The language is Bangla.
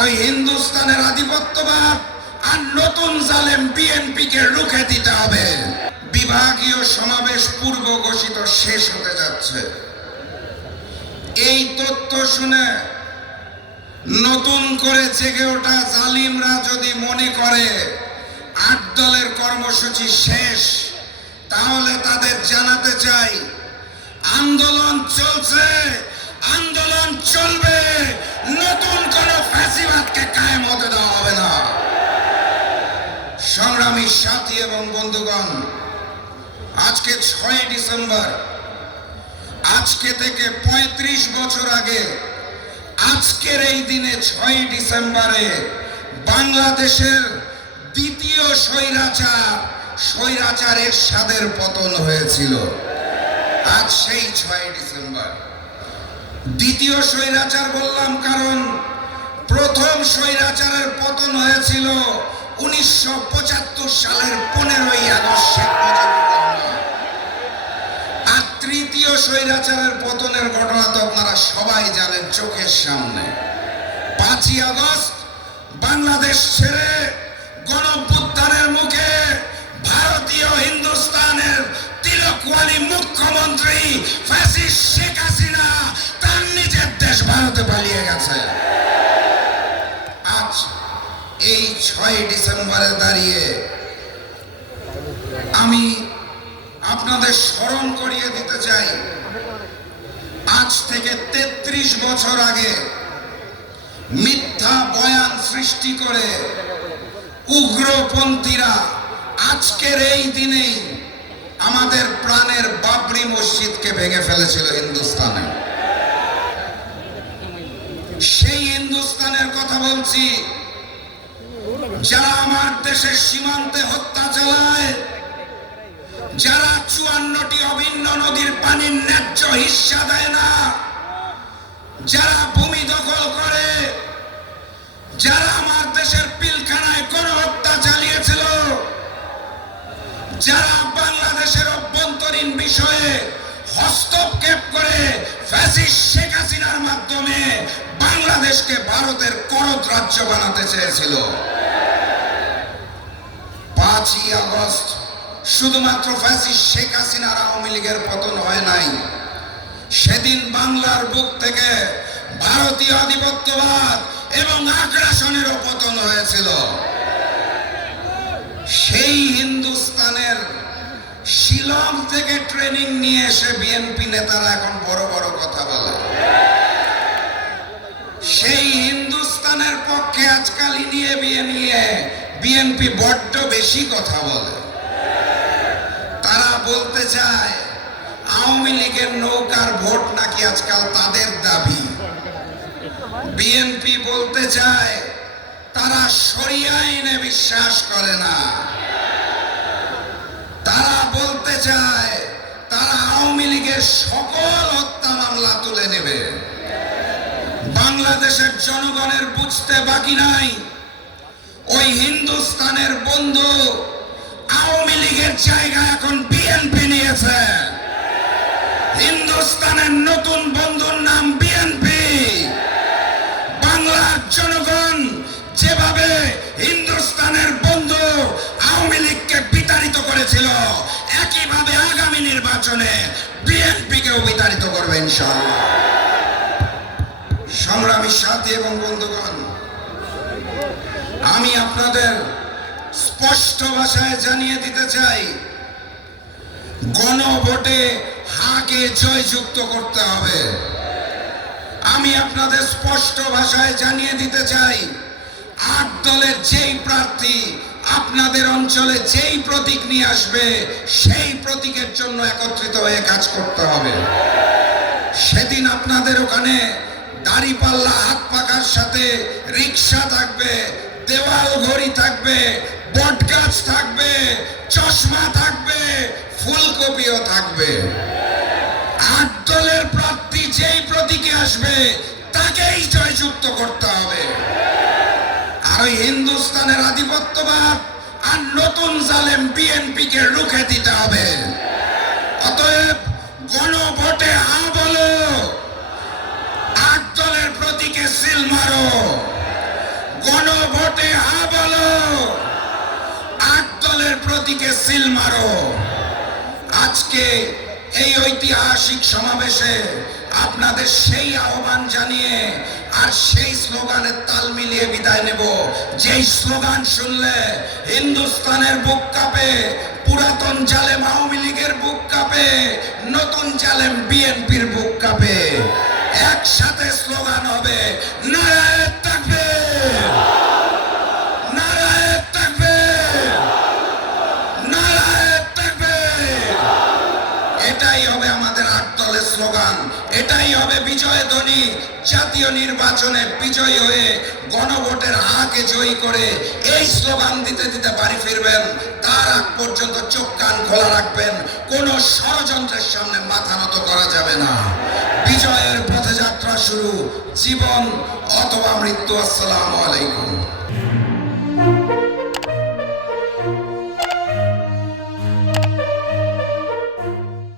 আর ওই হিন্দুস্তানের আধিপত্যবাদ আর নতুন জালেম বিএনপিকে রুখে দিতে হবে। বিভাগীয় সমাবেশ পূর্ব ঘোষিত শেষ হতে যাচ্ছে। এই তথ্য শুনে নতুন করে জেগে ওঠা জালিমরা যদি মনে করে ৮ দলের কর্মসূচি শেষ, তাহলে তাদের জানাতে চাই আন্দোলন চলছে, আন্দোলন চলবে, নতুন কোন ফ্যাসিবাদকে কায়েম হতে দেওয়া হবে না। সংগ্রামী সাথী এবং বন্ধুগণ, আজকে ৬ ডিসেম্বর, আজকে থেকে ৩৫ বছর আগে আজকের এই দিনে ৬ ডিসেম্বরে বাংলাদেশের দ্বিতীয় স্বৈরাচার এরশাদের পতন হয়েছিল। আজ সেই ৬ ডিসেম্বর। দ্বিতীয় স্বৈরাচার বললাম কারণ প্রথম স্বৈরাচারের পতন হয়েছিল ১৯৭৫ সালের ১৫ই আগস্ট শেখ মুজিবুর রহমান। আর তৃতীয় স্বৈরাচারের পতনের ঘটনা তো আপনারা সবাই জানেন চোখের সামনে। ৫ই আগস্ট বাংলাদেশ ছেড়ে গণঅভ্যুত্থানের মুখে ভারতীয় হিন্দুস্তানের তিলকওয়ালি মুখ্যমন্ত্রী ফ্যাসিস্ট শেখ হাসিনা তার নিজের দেশ ভারতে পালিয়ে গেছে। আজ এই ৬ ডিসেম্বরে দাঁড়িয়ে আমি আপনাদের স্মরণ করিয়ে দিতে চাই, আজ থেকে ৩৩ বছর আগে মিথ্যা বয়ান সৃষ্টি করে উগ্রপন্থীরা আজকের এই দিনেই আমাদের প্রাণের বাবরি মসজিদকে ভেঙে ফেলেছিল হিন্দুস্তানে। সেই হিন্দুস্তানের কথা বলছি, যারা আমার দেশের সীমান্তে হত্যা চালায়, যারা ৫৪টি অভিন্ন নদীর পানির ন্যায্য হিস্সা দেয় না, যারা ভূমি দখল করে, যারা আমার দেশের পিলখানায় গণহত্যা চালিয়েছিল, যারা বাংলাদেশের অভ্যন্তরীণ বিষয়ে হস্তক্ষেপ করে ফ্যাসিস্ট শেখ হাসিনার মাধ্যমে বাংলাদেশকে ভারতের করদ রাজ্য বানাতে চেয়েছিল। ৫ই আগস্ট শুধুমাত্র ফ্যাসিস্ট শেখ হাসিনার আওয়ামী লীগের পতন হয় নাই, সেদিন বাংলার বুক থেকে ভারতীয় আধিপত্যবাদ এবং আগ্রাসনেরও পতন হয়েছিল। সেই হিন্দুস্তানের শিলং থেকে ট্রেনিং নিয়ে এসে বিএনপি নেতারা এখন বড় বড় কথা বলে। সেই হিন্দুস্তানের পক্ষে আজকাল নিয়ে বিএনপি বড্ড বেশি কথা বলে। তারা বলতে চায় আওয়ামী লীগের নৌকার ভোট নাকি আজকাল তাদের দাবি। বিএনপি বলতে চায় তারা শরিয়া আইনে বিশ্বাস করে না। তারা বলতে চায় তারা আওয়ামী লীগের সকল হত্যা মামলা তুলে নেবে। বাংলাদেশের জনগণের বুঝতে বাকি নাই, ওই হিন্দুস্তানের বন্ধু আওয়ামী লীগের জায়গা এখন বিএনপি নিয়েছে। হিন্দুস্তানের নতুন বন্ধুর নাম বিএনপি। বাংলার জনগণ যেভাবে হিন্দুস্তানের বন্ধু আওয়ামী লীগকে বিতাড়িত করেছিল, একইভাবে আগামী নির্বাচনে বিএনপিকেও বিতাড়িত করবে ইনশাআল্লাহ। সংগ্রামী সাথী এবং বন্ধুগণ, আমি আপনাদের স্পষ্ট ভাষায় জানিয়ে দিতে চাই, গণভোটে হাকে জয়যুক্ত করতে হবে। আমি আপনাদের স্পষ্ট ভাষায় জানিয়ে দিতে চাই, ৮ দলের যেই প্রার্থী আপনাদের অঞ্চলে যেই প্রতীক নিয়ে আসবে, সেই প্রতীকের জন্য একত্রিত হয়ে কাজ করতে হবে। সেদিন আপনাদের ওখানে দাড়িপাল্লা হাত পাকার সাথে রিক্সা থাকবে, দেওয়াল ঘড়ি থাকবে, বটগাছ থাকবে, চশমা থাকবে, ফুলকপিও থাকবে। ৮ দলের প্রার্থী যেই প্রতীকে আসবে তাকেই জয়যুক্ত করতে হবে। আর ওই হিন্দুস্তানের আধিপত্যবাদ আর নতুন জালেম বিএনপিকে রুখে দিতে হবে। অতএব গণভোটে হা বলো, ৮ দলের প্রতীকে সিল মারো। গণভোটে হা বলো, 8 দলের প্রতীকে সিল মারো। আজকে এই ঐতিহাসিক সমাবেশে আপনাদের সেই আহ্বান জানিয়ে আর সেই স্লোগানের তাল মিলিয়ে বিদায় নেব, যেই স্লোগান শুনলে হিন্দুস্তানের বুক কাঁপে, পুরাতন জালেম আওয়ামী লীগের বুক কাঁপে, নতুন জালেম বিএনপির বুক কাঁপে। একসাথে স্লোগান হবে নারায়ে তাকবীর, নারায়ে তাকবীর, নারায়ে তাকবীর। এটাই হবে আমাদের 8 দলের স্লোগান, এটাই হবে বিজয় ধ্বনি। জাতীয় নির্বাচনে বিজয়ী হয়ে গণভোটের হাকে জয়ী করে এই স্লোগান দিতে দিতে বাড়ি ফিরবেন। তার আগ পর্যন্ত চোখ কান খোলা রাখবেন, কোন ষড়যন্ত্রের সামনে মাথা নত করা যাবে না। বিজয়ের পথযাত্রা শুরু, জীবন অথবা মৃত্যু। আসসালামু আলাইকুম।